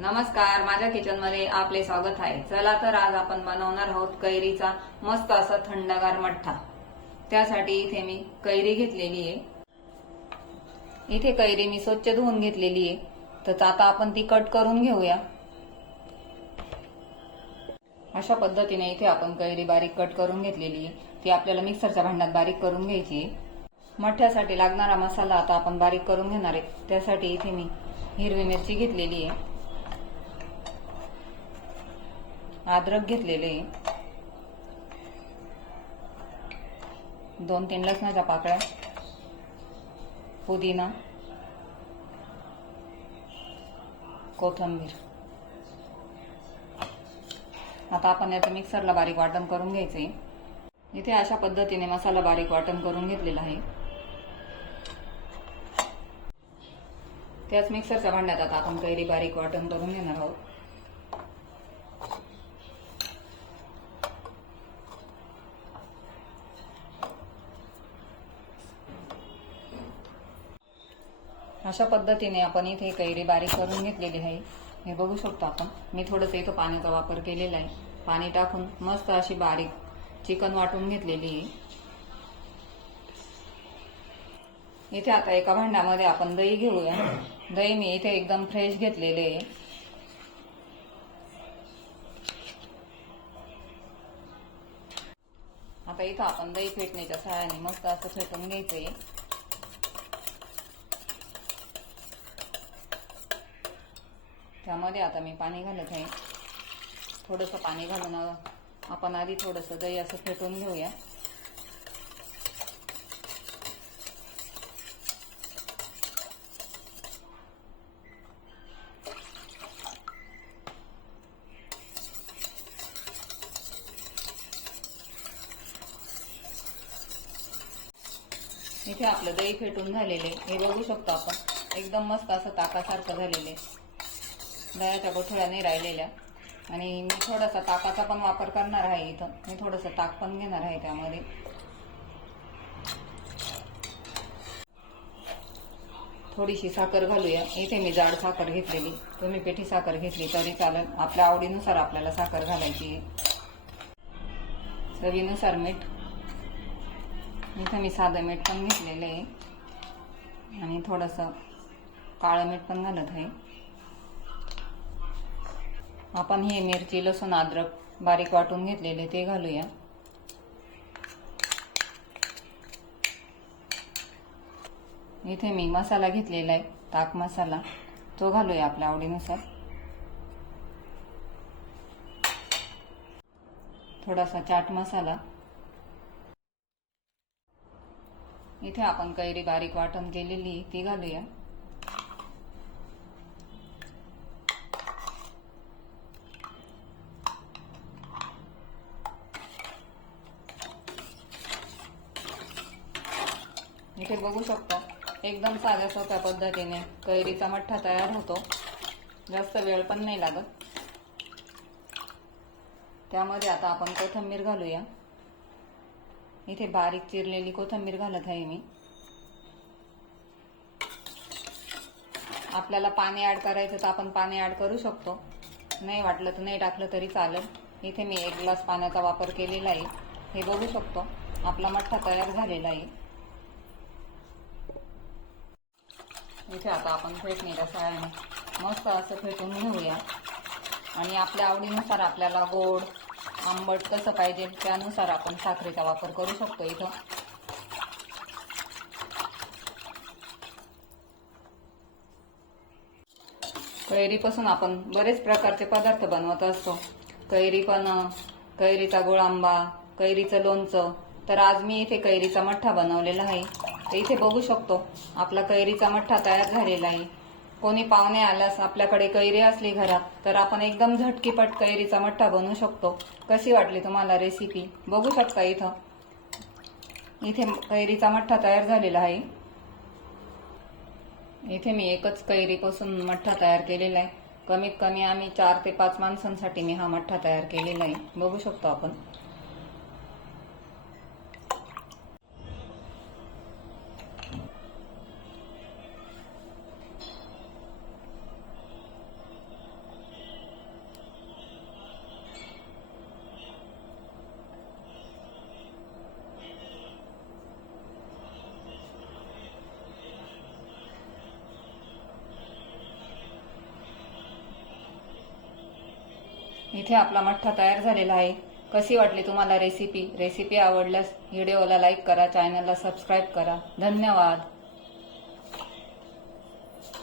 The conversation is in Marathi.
नमस्कार माझ्या किचनमध्ये आपले स्वागत आहे. चला तर आज आपण बनवणार आहोत कैरीचा मस्त असा थंडगार मठ्ठा. त्यासाठी इथे मी कैरी घेतलेली आहे. इथे कैरी मी स्वच्छ धुवून घेतलेली आहे. तर आता आपण ती कट करून घेऊया. अशा पद्धतीने इथे आपण कैरी बारीक कट करून घेतलेली आहे. ती आपल्याला मिक्सरच्या भांड्यात बारीक करून घ्यायची आहे. मठ्ठ्यासाठी लागणारा मसाला आता आपण बारीक करून घेणार आहे. त्यासाठी इथे मी हिरवी मिरची घेतलेली आहे. अद्रक घेतलेले. दोन तीन लसणाच्या पाकळ्या. पुदिना. कोथंबीर. आता आपण याचं मिक्सरला बारीक वाटण करून घ्यायचंय इथे अशा पद्धतीने मसाला बारीक वाटण करून घेतलेला आहे. त्याच मिक्सरच्या भांड्यात आता आपण कैरी बारीक वाटण करून घेणार आहोत. अशा पद्धतीने आपण इथे कैरी बारीक करून घेतलेली आहे. हे बघू शकतो आपण. मी थोडंसं इथं पाण्याचा वापर केलेला आहे. पाणी टाकून मस्त अशी बारीक चिकन वाटून घेतलेली आहे. इथे आता एका भांड्यामध्ये आपण दही घेऊया. दही मी इथे एकदम फ्रेश घेतलेले आहे. आता इथं आपण दही फेटण्याच्या सहाय्याने मस्त असं फेटून घ्यायचंय. त्यामध्ये आता मी पाणी घालत आहे. थोडंसं पाणी घालून आपण आधी थोडंसं दही असं फेटून घेऊया. इथे आपलं दही फेटून झालेले हे बघू शकतो आपण. एकदम मस्त असं ताकासारखं झालेले दह्याच्या गोठळ्या नाही राहिलेल्या. आणि मी थोडासा ताकाचा पण वापर करणार आहे इथं. मी थोडंसं ताक पण घेणार आहे त्यामध्ये. थोडीशी साखर घालूया. इथे मी जाड साखर घेतलेली. तुम्ही पेठी साखर घेतली तरी चालेल. आपल्या आवडीनुसार आपल्याला साखर घालायची चवीनुसार मीठ. इथं मी साधं मीठ पण घेतलेलं आहे. आणि थोडंसं काळं मीठ पण घालत आहे. आपण हे मिरची लसूण अद्रक बारीक वाटून घेतलेले ते घालूया. इथे मी मसाला घेतलेला आहे ताक मसाला. तो घालूया आपल्या आवडीनुसार. थोडासा चाट मसाला. इथे आपण कैरी बारीक वाटण केलेली ती घालूया. इथे बघू शकता. एकदम साध्या सोप्या पद्धतीने कैरीचा मठ्ठा तयार होतो. जास्त वेळ पण नाही लागत. त्यामध्ये आता आपण कोथंबीर घालूया. इथे बारीक चिरलेली कोथंबीर घालत आहे मी. आपल्याला पाणी ऍड करायचं तर आपण पाणी ऍड करू शकतो. नाही वाटलं तर नाही टाकलं तरी चालेल. इथे मी एक ग्लास पाण्याचा वापर केलेला आहे. हे बघू शकतो. आपला मठ्ठा तयार झालेला आहे. इथे आता आपण फेटणीला सहाय्याने मस्त असं फेटून घेऊया. आणि आपल्या आवडीनुसार आपल्याला गोड आंबट कसं पाहिजे त्यानुसार आपण साखरेचा वापर करू शकतो इथं. कैरीपासून आपण बरेच प्रकारचे पदार्थ बनवत असतो. कैरी पण कैरीचा गोळ आंबा कैरीचं लोणचं. तर आज मी इथे कैरीचा मठ्ठा बनवलेला आहे. इथे बघू शकतो. आपला कैरीचा मठ्ठा तयार झालेला आहे. कोणी पाहुणे आल्यास आपल्याकडे कैरी असली घरात तर आपण एकदम झटकीपट कैरीचा मठ्ठा बनवू शकतो. कशी वाटली तुम्हाला रेसिपी बघू शकता इथं. इथे कैरीचा मठ्ठा तयार झालेला आहे. इथे मी एकच कैरीपासून मठ्ठा तयार केलेला आहे. कमीत कमी आम्ही चार ते पाच माणसांसाठी मी हा मठ्ठा तयार केलेला आहे. बघू शकतो आपण. इथे आपला मठ्ठा तयार झालेला आहे. कशी वाटली तुम्हाला रेसिपी रेसिपी आवडल्यास व्हिडिओला लाईक करा चॅनलला सबस्क्राईब करा. धन्यवाद.